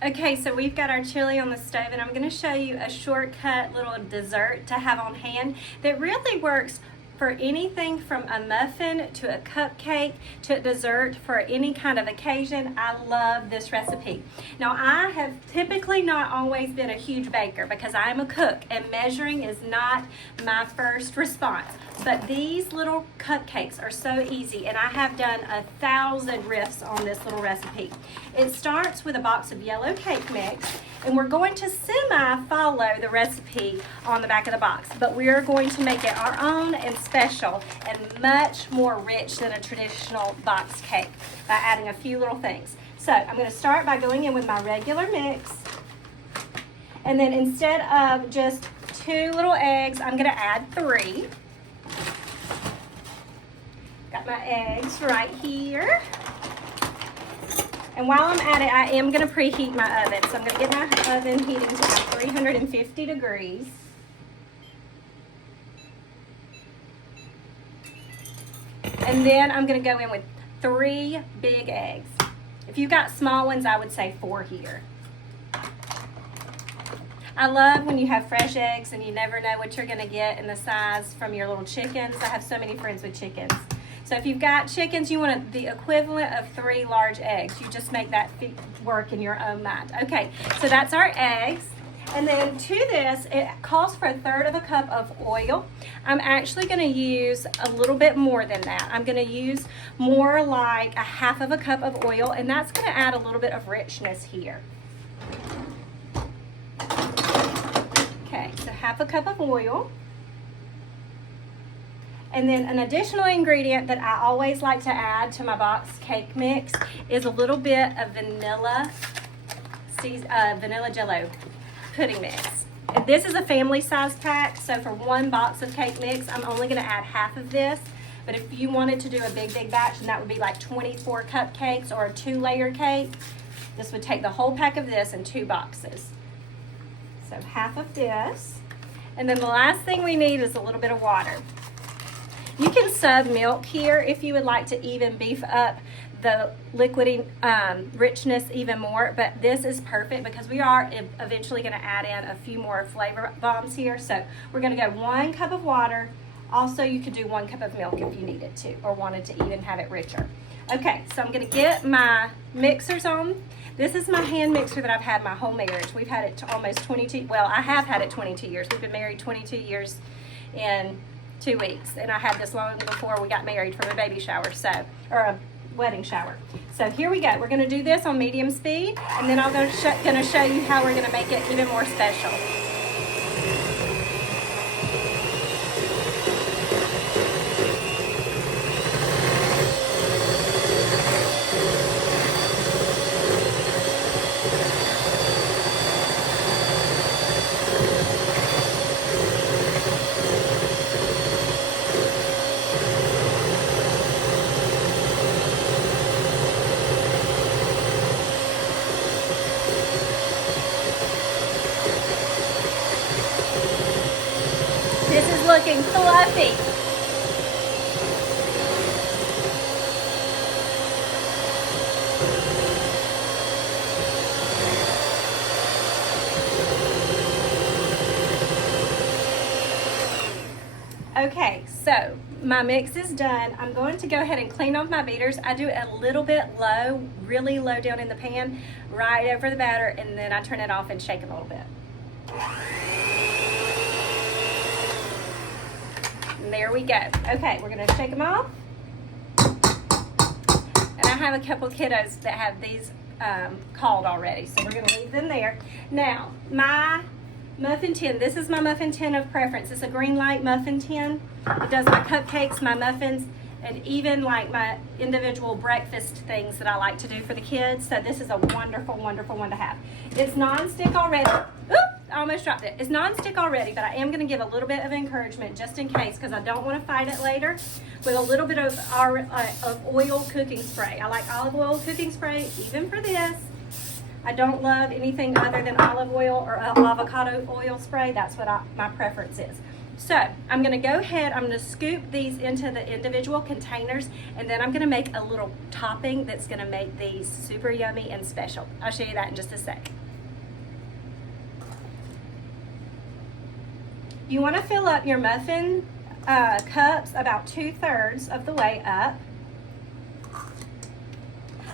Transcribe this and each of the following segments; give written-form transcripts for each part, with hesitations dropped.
Okay, so we've got our chili on the stove, and I'm going to show you a shortcut little dessert to have on hand that really works for anything from a muffin to a cupcake to a dessert for any kind of occasion. I love this recipe. Now, I have typically not always been a huge baker because I am a cook and measuring is not my first response. But these little cupcakes are so easy, and I have done 1,000 riffs on this little recipe. It starts with a box of yellow cake mix, and we're going to semi-follow the recipe on the back of the box, but we are going to make it our own and special and much more rich than a traditional box cake by adding a few little things. So I'm going to start by going in with my regular mix, and then instead of just 2 little eggs, I'm going to add 3. Got my eggs right here. And while I'm at it, I am going to preheat my oven. So I'm going to get my oven heating to about 350 degrees. And then I'm going to go in with 3 big eggs. If you've got small ones, I would say 4 here. I love when you have fresh eggs and you never know what you're going to get in the size from your little chickens. I have so many friends with chickens. So if you've got chickens, you want the equivalent of 3 large eggs. You just make that work in your own mind. Okay, so that's our eggs. And then to this, it calls for 1/3 of a cup of oil. I'm actually going to use a little bit more than that. I'm going to use more like 1/2 of a cup of oil, and that's going to add a little bit of richness here. Okay, so 1/2 a cup of oil. And then an additional ingredient that I always like to add to my box cake mix is a little bit of vanilla Jello pudding mix. This is a family size pack, so for 1 box of cake mix, I'm only going to add 1/2 of this. But if you wanted to do a big batch, and that would be like 24 cupcakes or a 2-layer cake, this would take the whole pack of this in 2 boxes. So 1/2 of this. And then the last thing we need is a little bit of water. You can sub milk here if you would like to even beef up the liquidy richness even more, but this is perfect because we are eventually going to add in a few more flavor bombs here. So we're going to go 1 cup of water. Also, you could do 1 cup of milk if you needed to or wanted to even have it richer. Okay, so I'm going to get my mixers on. This is my hand mixer that I've had my whole marriage. We've had it almost 22, well, I have had it 22 years. We've been married 22 years in 2 weeks, and I had this long before we got married from a baby shower, or a wedding shower. So here we go. We're going to do this on medium speed, and then I'm going to show you how we're going to make it even more special. This is looking fluffy. Okay, so my mix is done. I'm going to go ahead and clean off my beaters. I do it a little bit low, really low down in the pan, right over the batter, and then I turn it off and shake a little bit. And there we go. Okay, we're gonna shake them off. And I have a couple kiddos that have these called already, so we're gonna leave them there. Now, my muffin tin, this is my muffin tin of preference. It's a green light muffin tin. It does my cupcakes, my muffins, and even like my individual breakfast things that I like to do for the kids. So this is a wonderful, wonderful one to have. It's non-stick already. Oops, I almost dropped it. It's non-stick already, but I am going to give a little bit of encouragement just in case, because I don't want to fight it later, with a little bit of oil cooking spray. I like olive oil cooking spray even for this. I don't love anything other than olive oil or avocado oil spray. That's what my preference is. So I'm gonna go ahead, I'm gonna scoop these into the individual containers, and then I'm gonna make a little topping that's gonna make these super yummy and special. I'll show you that in just a sec. You wanna fill up your muffin cups about 2/3 of the way up.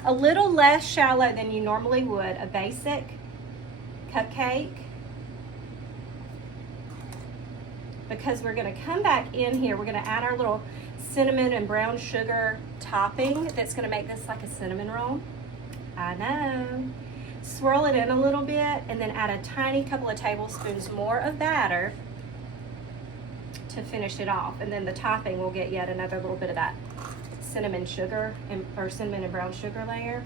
A little less shallow than you normally would a basic cupcake, because we're gonna come back in here, we're gonna add our little cinnamon and brown sugar topping that's gonna make this like a cinnamon roll. I know. Swirl it in a little bit and then add a tiny couple of tablespoons more of batter to finish it off. And then the topping will get yet another little bit of that cinnamon sugar or cinnamon and brown sugar layer.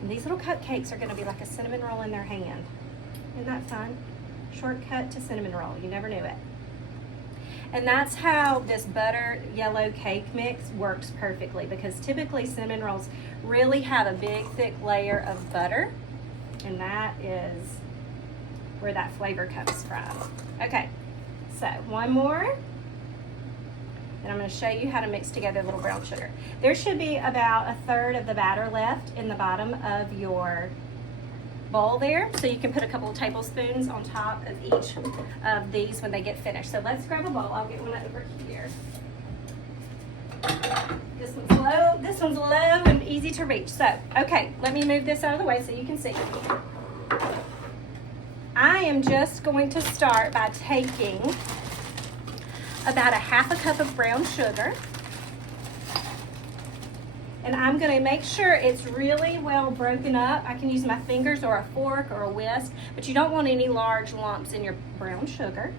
And these little cupcakes are gonna be like a cinnamon roll in their hand. Isn't that fun? Shortcut to cinnamon roll, you never knew it. And that's how this butter yellow cake mix works perfectly, because typically cinnamon rolls really have a big thick layer of butter, and that is where that flavor comes from. Okay, so one more, and I'm going to show you how to mix together a little brown sugar. There should be about 1/3 of the batter left in the bottom of your bowl there, so you can put a couple of tablespoons on top of each of these when they get finished. So let's grab a bowl. I'll get one over here. This one's low and easy to reach. So, okay, let me move this out of the way so you can see. I am just going to start by taking about 1/2 cup of brown sugar. And I'm going to make sure it's really well broken up. I can use my fingers or a fork or a whisk, but you don't want any large lumps in your brown sugar.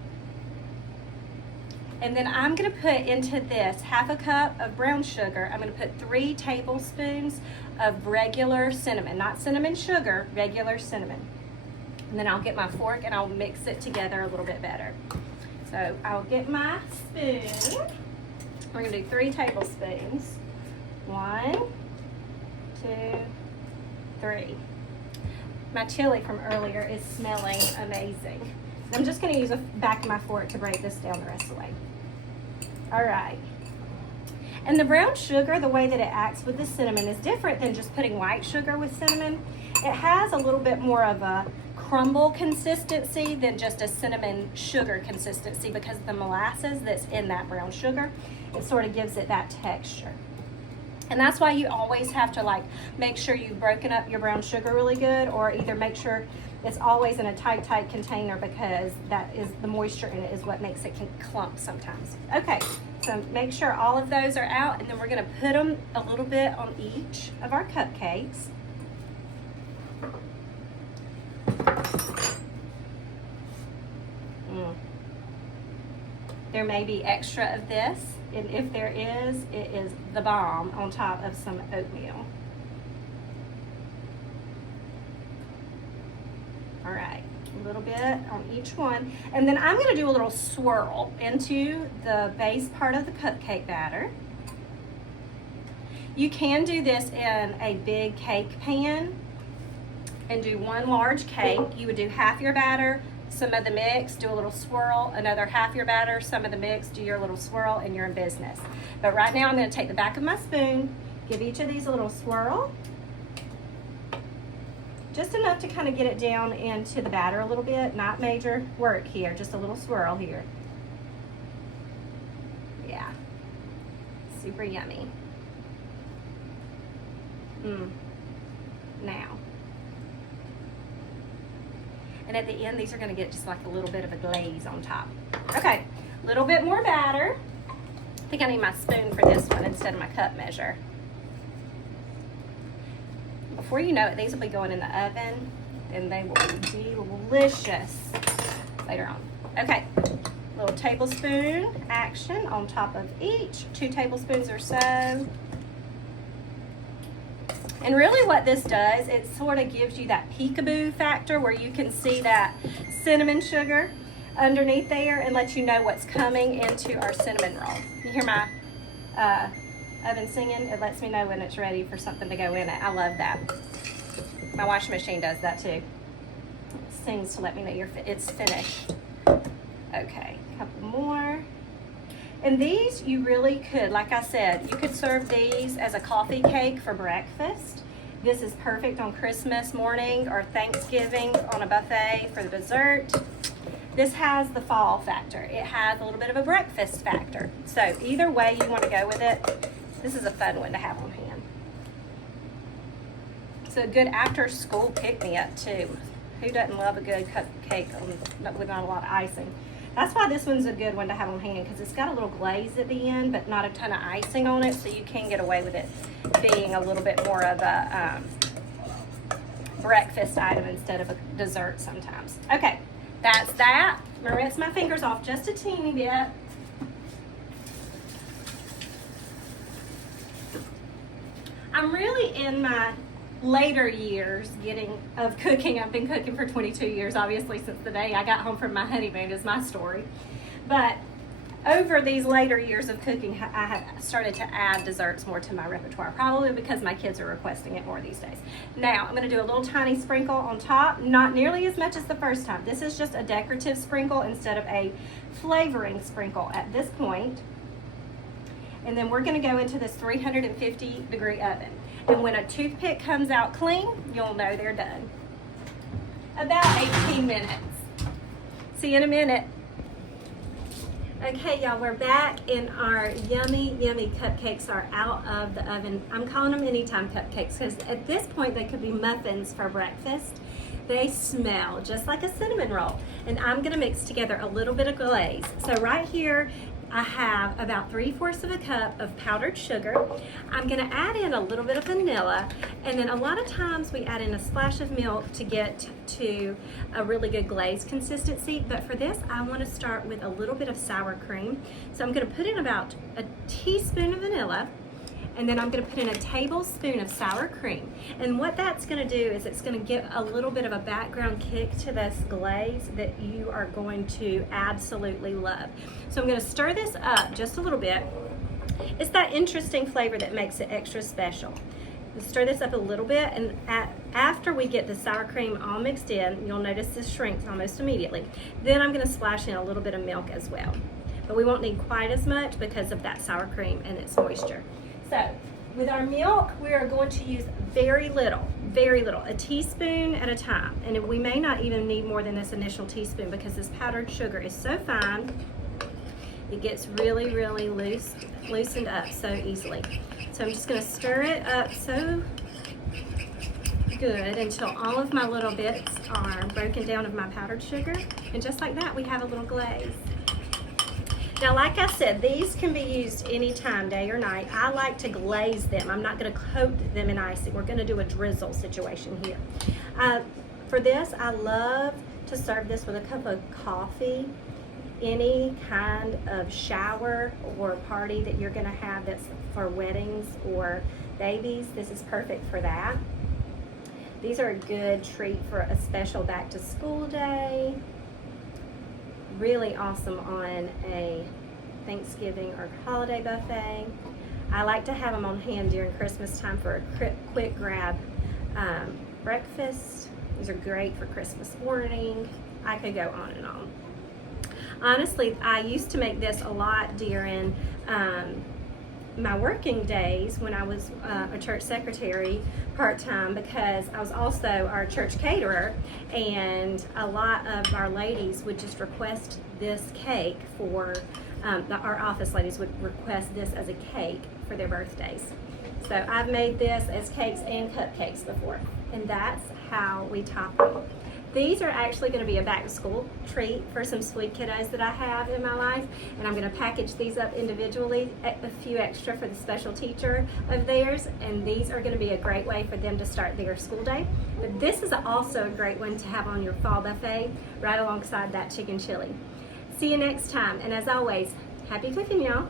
And then I'm going to put into this 1/2 cup of brown sugar. I'm going to put 3 tablespoons of regular cinnamon, not cinnamon sugar, regular cinnamon. And then I'll get my fork and I'll mix it together a little bit better. So I'll get my spoon. We're going to do 3 tablespoons. 1, 2, 3. My chili from earlier is smelling amazing. I'm just going to use the back of my fork to break this down the rest of the way. All right. And the brown sugar, the way that it acts with the cinnamon is different than just putting white sugar with cinnamon. It has a little bit more of a crumble consistency than just a cinnamon sugar consistency, because the molasses that's in that brown sugar, it sort of gives it that texture. And that's why you always have to like make sure you've broken up your brown sugar really good, or either make sure it's always in a tight container, because that is the moisture in it is what makes it clump sometimes. Okay, so make sure all of those are out, and then we're gonna put them a little bit on each of our cupcakes. There may be extra of this, and if there is, it is the bomb on top of some oatmeal. All right, a little bit on each one. And then I'm gonna do a little swirl into the base part of the cupcake batter. You can do this in a big cake pan and do 1 large cake. You would do half your batter, some of the mix, do a little swirl, another half your batter, some of the mix, do your little swirl, and you're in business. But right now I'm going to take the back of my spoon, give each of these a little swirl, just enough to kind of get it down into the batter a little bit, not major work here, just a little swirl here. Yeah, super yummy. Now. And at the end, these are going to get just like a little bit of a glaze on top. Okay, a little bit more batter. I think I need my spoon for this one instead of my cup measure. Before you know it, these will be going in the oven, and they will be delicious later on. Okay, little tablespoon action on top of each, 2 tablespoons or so. And really what this does, it sort of gives you that peekaboo factor where you can see that cinnamon sugar underneath there and let you know what's coming into our cinnamon roll. You hear my oven singing? It lets me know when it's ready for something to go in it. I love that. My washing machine does that too. It sings to let me know it's finished. Okay, couple more. And these you really could, like I said, you could serve these as a coffee cake for breakfast. This is perfect on Christmas morning or Thanksgiving on a buffet for the dessert. This has the fall factor. It has a little bit of a breakfast factor. So either way you want to go with it, this is a fun one to have on hand. It's a good after school pick-me-up too. Who doesn't love a good cupcake with not a lot of icing? That's why this one's a good one to have on hand, because it's got a little glaze at the end, but not a ton of icing on it, so you can get away with it being a little bit more of a breakfast item instead of a dessert sometimes. Okay, that's that. I'm gonna rinse my fingers off just a teeny bit. I'm really in my later years of cooking. I've been cooking for 22 years, obviously, since the day I got home from my honeymoon is my story. But over these later years of cooking, I have started to add desserts more to my repertoire, probably because my kids are requesting it more these days. Now, I'm going to do a little tiny sprinkle on top, not nearly as much as the first time. This is just a decorative sprinkle instead of a flavoring sprinkle at this point. And then we're going to go into this 350-degree oven. And when a toothpick comes out clean, you'll know they're done. About 18 minutes. See you in a minute. Okay, y'all, we're back and our yummy, yummy cupcakes are out of the oven. I'm calling them anytime cupcakes because at this point they could be muffins for breakfast. They smell just like a cinnamon roll. And I'm gonna mix together a little bit of glaze. So right here, I have about 3/4 of a cup of powdered sugar. I'm gonna add in a little bit of vanilla, and then a lot of times we add in a splash of milk to get to a really good glaze consistency, but for this I wanna start with a little bit of sour cream. So I'm gonna put in about a teaspoon of vanilla, and then I'm gonna put in a tablespoon of sour cream. And what that's gonna do is it's gonna give a little bit of a background kick to this glaze that you are going to absolutely love. So I'm gonna stir this up just a little bit. It's that interesting flavor that makes it extra special. Stir this up a little bit, and after we get the sour cream all mixed in, you'll notice this shrinks almost immediately. Then I'm gonna splash in a little bit of milk as well. But we won't need quite as much because of that sour cream and its moisture. So with our milk, we are going to use very little, a teaspoon at a time. And we may not even need more than this initial teaspoon because this powdered sugar is so fine, it gets really, really loosened up so easily. So I'm just gonna stir it up so good until all of my little bits are broken down of my powdered sugar. And just like that, we have a little glaze. Now, like I said, these can be used anytime, day or night. I like to glaze them. I'm not gonna coat them in icing. We're gonna do a drizzle situation here. For this, I love to serve this with a cup of coffee. Any kind of shower or party that you're gonna have that's for weddings or babies, this is perfect for that. These are a good treat for a special back to school day. Really awesome on a Thanksgiving or holiday buffet. I like to have them on hand during Christmas time for a quick grab breakfast. These are great for Christmas morning. I could go on and on. Honestly, I used to make this a lot during my working days when I was a church secretary part-time, because I was also our church caterer, and a lot of our ladies would just request this cake for our office ladies would request this as a cake for their birthdays. So I've made this as cakes and cupcakes before, and that's how we top them. These are actually going to be a back to school treat for some sweet kiddos that I have in my life, and I'm going to package these up individually, a few extra for the special teacher of theirs, and these are going to be a great way for them to start their school day. But this is also a great one to have on your fall buffet right alongside that chicken chili. See you next time, and as always, happy cooking, y'all.